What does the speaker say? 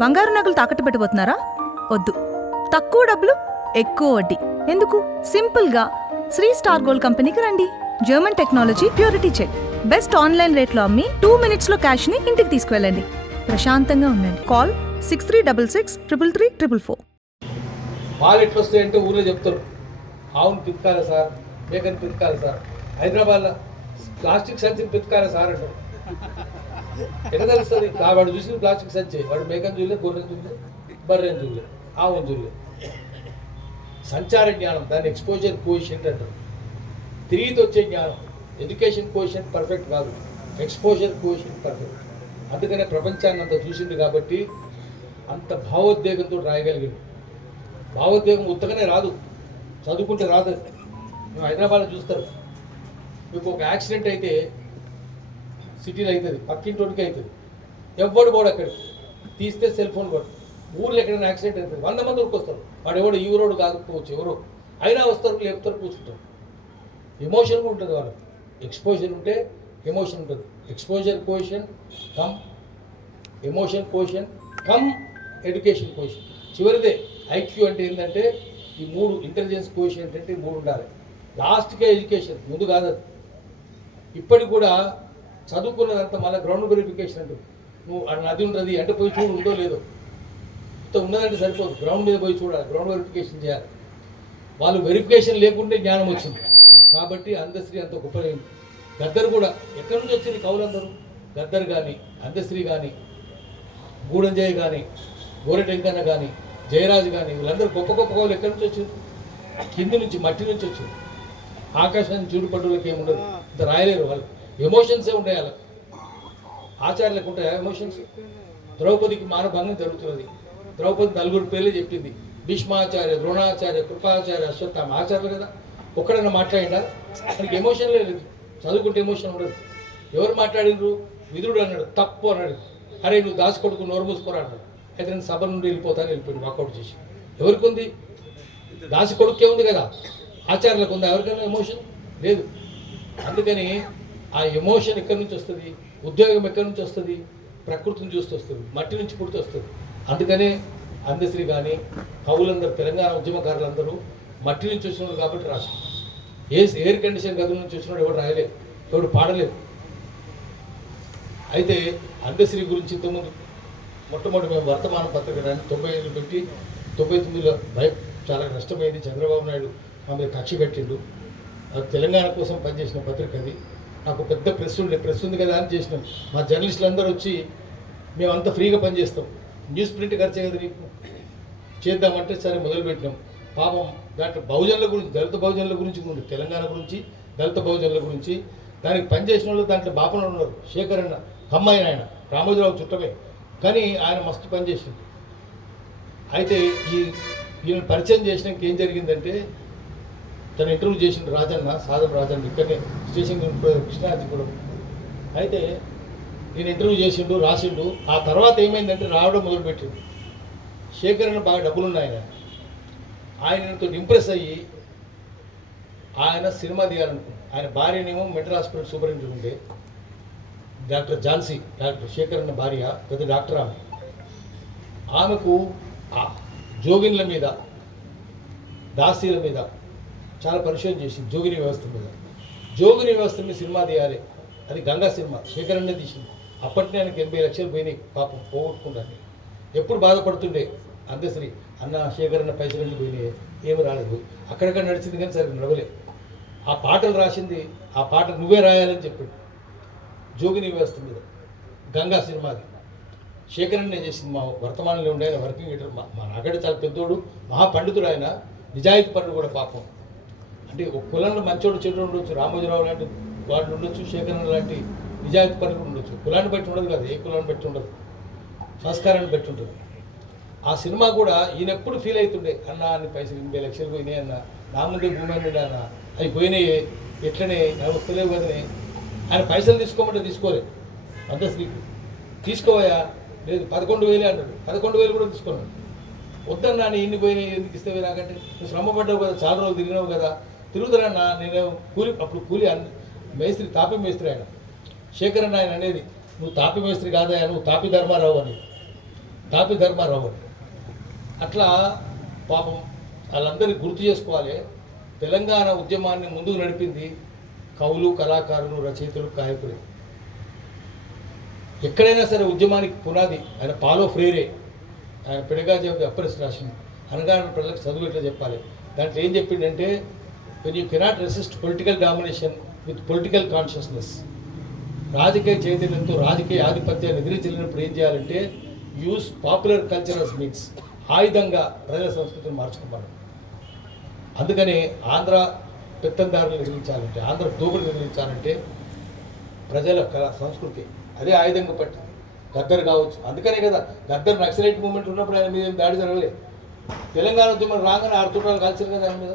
బంగారు నగలు తాకట్టు పెట్టబోతున్నారా? వద్దు. తక్కువ డబ్బులు ఎక్కువ వడ్డీ ఎందుకు? సింపుల్గా శ్రీ స్టార్ గోల్డ్ కంపెనీకి రండి. German technology, purity check, best online రేట్లో అమ్మి 2 minutesలో క్యాష్ని ఇంటికి తీసుకువెళ్ళండి. ప్రశాంతంగా ఉండండి. కాల్ 6366 పాలు ఎట్లా వస్తాయంటే ఊళ్ళో చెప్తారు, ఆవును పితకాలి సార్, మేకని పితకాలి సార్. హైదరాబాద్లో ప్లాస్టిక్ సంచిని పితకాలి సార్ అంటారు. ఎట్లా తెలుస్తుంది? వాడు చూసిన ప్లాస్టిక్ సంచి, వాడు మేకని చూడలే, గొర్రెని చూడలే, బర్రెని చూడలే, ఆవుని చూడలే. సంచార జ్ఞానం, దాన్ని ఎక్స్పోజర్ కోఎఫిషియంట్ అంటారు. తిరిగి వచ్చే జ్ఞానం, ఎడ్యుకేషన్ కోఎఫిషియంట్ పర్ఫెక్ట్ కాదు, ఎక్స్పోజర్ కోఎఫిషియంట్ పర్ఫెక్ట్. అందుకనే ప్రపంచాన్ని అంత చూసిండు కాబట్టి అంత భావోద్వేగంతో రాయగలిగాడు. భావోద్వేగం ఉత్తగానే రాదు, చదువుకుంటే రాదు. మేము హైదరాబాద్లో చూస్తారు, మీకు ఒక యాక్సిడెంట్ అయితే సిటీలో అవుతుంది, పక్కింటోడికి అవుతుంది, ఎవ్వడు పోడు అక్కడికి, తీస్తే సెల్ ఫోన్ కూడా. ఊర్లో ఎక్కడైనా యాక్సిడెంట్ అవుతుంది 100 మంది వస్తారు, వాడు ఎవడో ఈ ఊరోడు కాకపోవచ్చు, ఎవరో అయినా వస్తారు, లేపుతారు, కూర్చుంటారు. ఎమోషన్ కూడా ఉంటుంది వాళ్ళకి. ఎక్స్పోజర్ ఉంటే ఎమోషన్ ఉంటుంది. Exposure coefficient cum emotion coefficient cum education coefficient. చివరిదే ఐక్యూ అంటే ఏంటంటే ఈ 3 ఇంటెలిజెన్స్ కోఎఫిషియంట్ అంటే 3 ఉండాలి. లాస్ట్కే ఎడ్యుకేషన్, ముందు కాదు అది. ఇప్పటికి కూడా చదువుకున్నదంతా మళ్ళీ గ్రౌండ్ వెరిఫికేషన్ అంటుంది. నువ్వు నది ఉంటుంది అంటే పోయి చూడు, ఉందో లేదో. ఇంత ఉన్నదంటే సరిపోదు, గ్రౌండ్ మీద పోయి చూడాలి, గ్రౌండ్ వెరిఫికేషన్ చేయాలి. వాళ్ళు వెరిఫికేషన్ లేకుంటే జ్ఞానం వచ్చింది కాబట్టి అందశ్రీ అంత గొప్పదైంది. గద్దరు కూడా ఎక్కడి నుంచి వచ్చింది? కవులందరూ గద్దరు కానీ, అందశ్రీ కానీ, గూడంజయ్య కానీ, గోరెటెంకన్న కానీ, జయరాజు కానీ, వీళ్ళందరూ గొప్ప గొప్ప కవులు ఎక్కడి నుంచి వచ్చింది? కింది నుంచి, మట్టి నుంచి వచ్చింది. ఆకాశాన్ని చూడుపడ్డలకి ఏముండదు, ఇంత రాయలేరు వాళ్ళు. ఎమోషన్సే ఉంటాయి వాళ్ళకి. ఆచార్యులకు ఉంటాయా ఎమోషన్స్? ద్రౌపదికి మానభంగం జరుగుతున్నది. ద్రౌపది 4 పేర్లే చెప్పింది. భీష్మాచార్య, ద్రోణాచార్య, కృపాచార్య, అశ్వత్థామ ఆచార్యులు కదా. ఒక్కడన్నా మాట్లాడిందా? ఆయనకి ఎమోషన్ లేదు. చదువుకుంటే ఎమోషన్ ఉండదు. ఎవరు మాట్లాడినరు? విదురుడు అన్నాడు, తప్పు అన్నాడు. అరే నువ్వు దాచుకొడుకు, నోరు మూసుకోరా అన్నాడు. అయితే నేను సభ నుండి వెళ్ళిపోయిడు వాకౌట్ చేసి. ఎవరికి ఉంది? దాసి కొడుకే ఉంది కదా. ఆచార్యులకు ఉందా? ఎవరికైనా ఎమోషన్ లేదు. అందుకని ఆ ఎమోషన్ ఎక్కడి నుంచి వస్తుంది? ఉద్యోగం ఎక్కడి నుంచి వస్తుంది? ప్రకృతిని చూస్తూ వస్తుంది, మట్టి నుంచి పుడుతూ వస్తుంది. అందుకనే అందశ్రీ కానీ, కవులందరూ, తెలంగాణ ఉద్యమకారులందరూ మట్టి నుంచి వచ్చినాడు కాబట్టి రాశారు. ఎయిర్ కండిషన్ గదుల నుంచి వచ్చినాడు ఎవడు రాయలేదు, ఎవడు పాడలేదు. అయితే అందశ్రీ గురించి ఇంతకుముందు మొట్టమొదటి మేము వర్తమాన పత్రిక 90 పెట్టి 99లో చాలా నష్టమైంది. చంద్రబాబు నాయుడు మా మీద కక్ష కట్టిండు. అది తెలంగాణ కోసం పనిచేసిన పత్రిక. అది నాకు పెద్ద ప్రెస్ ఉంది కదా అని చేసినాం. మా జర్నలిస్టులు అందరూ వచ్చి మేమంతా ఫ్రీగా పనిచేస్తాం, న్యూస్ ప్రింట్ ఖర్చే కదా నీకు, చేద్దామంటే సరే మొదలుపెట్టినాం. పాపం దాంట్లో బహుజనుల గురించి, దళిత బహుజనుల గురించి ఉంది, తెలంగాణ గురించి, దళిత బహుజనుల గురించి. దానికి పనిచేసిన వాళ్ళు దాంట్లో బాపనలు ఉన్నారు. శేఖర్ అన్న కమ్మాయిన, ఆయన రామోజీరావు చుట్టమే, కానీ ఆయన మస్తు పనిచేసింది. అయితే ఈయన పరిచయం చేసినాక ఏం జరిగిందంటే, తను ఇంటర్వ్యూ చేసిన రాజన్న, సాధన రాజన్న, ఇక్కడనే స్టేషన్ కృష్ణాజిగూడెం. అయితే నేను ఇంటర్వ్యూ చేసిండు, రాసిండు. ఆ తర్వాత ఏమైందంటే రావడం మొదలుపెట్టిండు. శేఖరణ బాగా డబ్బులున్నాయి, ఆయనతో ఇంప్రెస్ అయ్యి ఆయన సినిమా తీయాలనుకుంది. ఆయన భార్యనేమో మెంటల్ హాస్పిటల్ సూపరింటెండెంట్ ఉండే డాక్టర్ ఝాన్సీ, డాక్టర్ శేఖరణ భార్య, పెద్ద డాక్టర్ ఆమె. ఆమెకు జోగిన్ల మీద, దాసీల మీద చాలా పరిశోధన చేసింది. జోగిని వ్యవస్థ మీద, జోగిని వ్యవస్థ మీద సినిమా తీయాలి. అది గంగా సినిమా, శేఖరణ తీసింది. అప్పటినే ఆయనకి 80 లక్షలు పోయినాయి, పాపం పోగొట్టుకుంటాను. ఎప్పుడు బాధపడుతుండే అందశ్రీ, అన్న శేఖరణ పైసలు పోయినాయి, ఏమి రాలేదు. అక్కడక్కడ నడిచింది కానీ సరే నడవలే. ఆ పాటలు రాసింది, ఆ పాట నువ్వే రాయాలని చెప్పాడు. జోగిని వ్యవస్థ మీద గంగా సినిమాది శేఖరణ చేసింది. మా వర్తమానంలో ఉండే ఆయన వర్కింగ్ ఎడిటర్, మా నాకంటే చాలా పెద్దోడు, మహాపండితుడు ఆయన, నిజాయితీ పనుడు కూడా పాపం. అంటే ఒక కులంలో మంచోడు చెడు ఉండొచ్చు, రామోజీరావు లాంటి వాళ్ళు ఉండొచ్చు, శేఖరణ లాంటి నిజాయితీ పనులు ఉండొచ్చు. కులాన్ని బట్టి ఉండదు కదా, ఏ కులాన్ని బట్టి ఉండదు, సంస్కారాన్ని బట్టి ఉంటుంది. ఆ సినిమా కూడా ఈయన ఎప్పుడు ఫీల్ అవుతుండే, అన్న అన్ని పైసలు 80 లక్షలు పోయినాయి అన్న, నా ముందే భూమి అన్నాడు అన్న, అవి పోయినాయి ఎట్లనే వస్తలేవు కదనే. ఆయన పైసలు తీసుకోమంటే తీసుకోలే. అందశ్రీకి తీసుకోవయా, లేదు 11,000 అన్నాడు. 11,000 కూడా తీసుకున్నాడు. వద్దన్నా ఇన్ని పోయినాయి, ఎందుకు ఇస్తావే నాకంటే, నువ్వు శ్రమ పడ్డావు కదా, చాలా రోజులు తిరిగినావు కదా, తిరుగుతానన్నా నేను కూలి. అప్పుడు కూలి మేస్త్రి, తాపి మేస్త్రి ఆయన. శేఖరన్న ఆయన అనేది, నువ్వు తాపి మేస్త్రి కాదా, నువ్వు తాపి ధర్మారావు అని. తాపి ధర్మారావు అని. అట్లా పాపం వాళ్ళందరినీ గుర్తు చేసుకోవాలి. తెలంగాణ ఉద్యమాన్ని ముందుకు నడిపింది కవులు, కళాకారులు, రచయితలు, గాయకులు. ఎక్కడైనా సరే ఉద్యమానికి పునాది ఆయన పాలో ఫ్రేరే, ఆయన పెడగాజీ ఆఫ్ ది అప్పరెస్ట్ రాసింది. అనగానే ప్రజలకు చదువు ఎట్లా చెప్పాలి. దాంట్లో ఏం చెప్పిండంటే, when you cannot resist political domination with political consciousness, రాజకీయ చైతన్యంతో రాజకీయ ఆధిపత్యాన్ని ఎదిరించలేనప్పుడు ఏం చేయాలంటే యూస్ పాపులర్ కల్చరల్ మీన్స్, ఆయుధంగా ప్రజల సంస్కృతిని మార్చుకోమని. అందుకని ఆంధ్ర పెత్తందారులు నిర్మించాలంటే, ఆంధ్ర దోగులు నిర్మించాలంటే ప్రజల సంస్కృతి అదే ఆయుధంగా పట్టింది. గద్దర్ కావచ్చు, అందుకనే కదా గద్దర్ నక్సలైట్ మూవ్మెంట్ ఉన్నప్పుడు ఆయన మీద ఏం దాడి జరగలేదు. తెలంగాణ ఉద్యమం రాగానే 6 తూటాలు కాల్చారు కదా ఆయన మీద.